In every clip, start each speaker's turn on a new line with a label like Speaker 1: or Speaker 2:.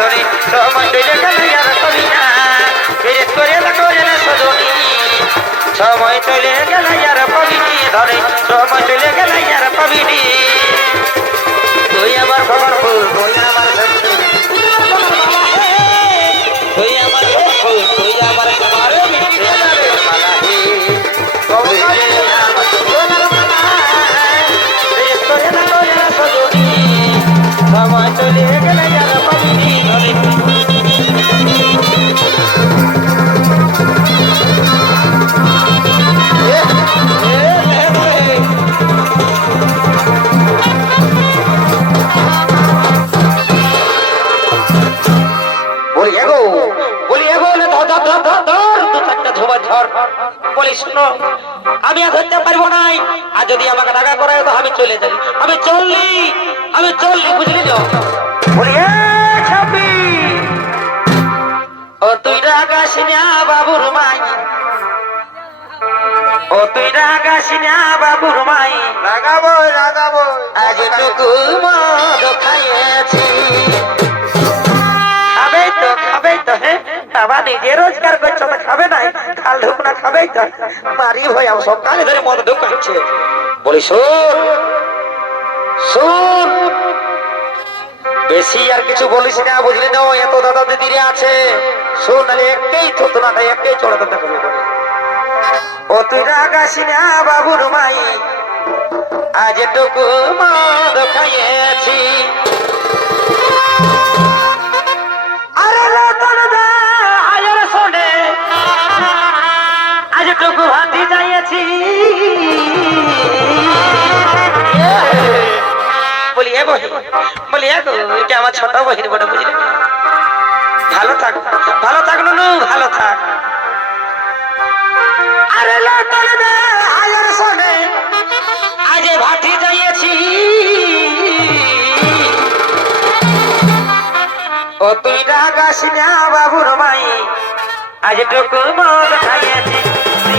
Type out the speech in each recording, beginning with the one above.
Speaker 1: ধরে। চলে গেলে আর পাবি না। বিরিত করিলে করিলে সজনি। সময় চলে গেলে আর পাবি ধরে। সময় চলে গেল ইয়ার পাবি নি। তুই আমার খবর তুই আমার শুনো। আমি আর ধরতে পারব নাই আর যদি আমাকে টাকা করায় তো আমি চলে যাই। আমি চললি আমি চললি বুঝলি তো? ও তুই রাগাস না বাবুর মাই। ও তুই রাগাস না বাবুর মাই।
Speaker 2: লাগাবো লাগাবো
Speaker 1: আজ টুকু মদ খাইয়েছি। বাবা রোজগার করছ তো খাবে না খাল ঢুকনা খাবেই তো। মারি ভাই আমার ধরে মদ ঢুকাচ্ছে বলি, শোন শোন, বেশি আর কিছু বলিস না, বুঝলি না এত দাদা দিদিরে আছে। শোন আরে একটাই থতনাটা একটাই চড়াতে থাকবে ও তুই রাগাস না, বাবুর মাই। আজ টুকু মদ খাইয়েছি। ভাতি যাইয়েছি বলি, এ বহি বলি, এ গো এটা আমার ছোট বহির বড় বুঝলি ভালো থাক ভালো থাক নুনু, ভালো থাক। আরে লতন দা আয়ের শোনে, আজ ভাতি যাইয়েছি ও তুই রাগাস না বাবুর মাই, আজ টুকু মদ খাইয়েছি।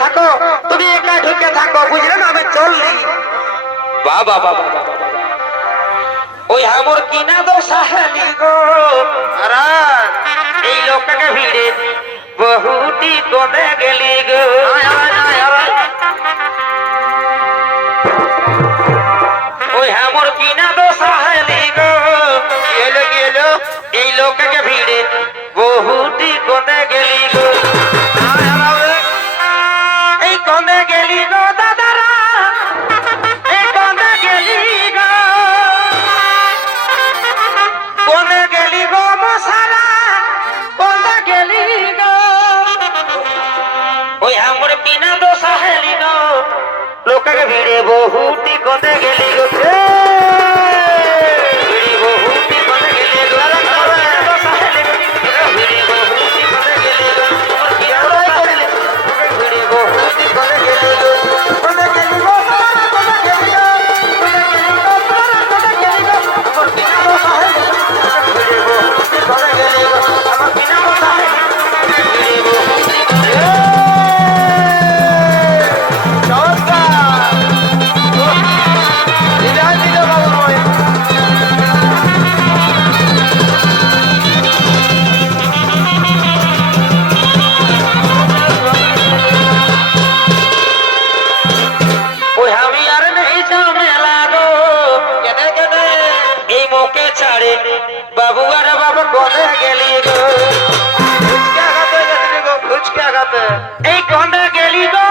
Speaker 1: থাকো তুমি একা ঢুকে থাকো বুঝলে না? আমি চললি বাবা বাবা ওই আমার কিনা দো সাহেলি গো? এই লোককে ভিড়ে বহুটি কমে গেলি গো। ওই আমার কিনা এই কোনে গেলি গো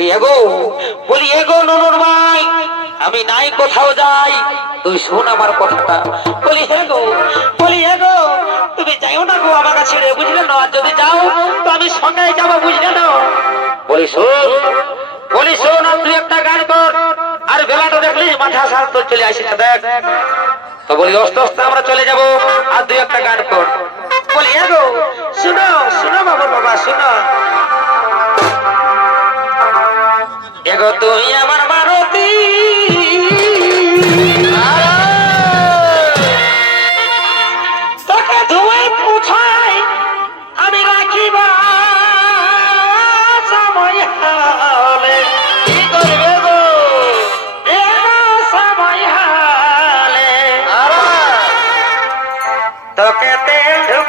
Speaker 1: বলি, এগো বলি, এগো ননুর ভাই, আমি নাই কোথাও যাই। তুই শোন আমার কথাটা। বলি হেগো বলি হেগো তুমি যাইও না গো আমাকে ছেড়ে বুঝলে না? আর যদি যাও, তো আমি সঙ্গে যাব, বুঝলে না? বলি, শোন বলি, শোন, আর তুই একটা গান কর, আর বেলাটা দেখলি, মাথা সার তোর চলে আসিস দেখ। তো বলি, অস্তে অস্তে, আমরা চলে যাব, আর দুই একটা গান কর। বলি, এগো, শুনো শুনো বাবা বাবা, শুনো। এগো তুই আমার মারতি। তোকে ধুয়ে পুছাই, আমি রাখিব। সময় হলে, কি গো? সময় হলে। তোকে তেল ঢুক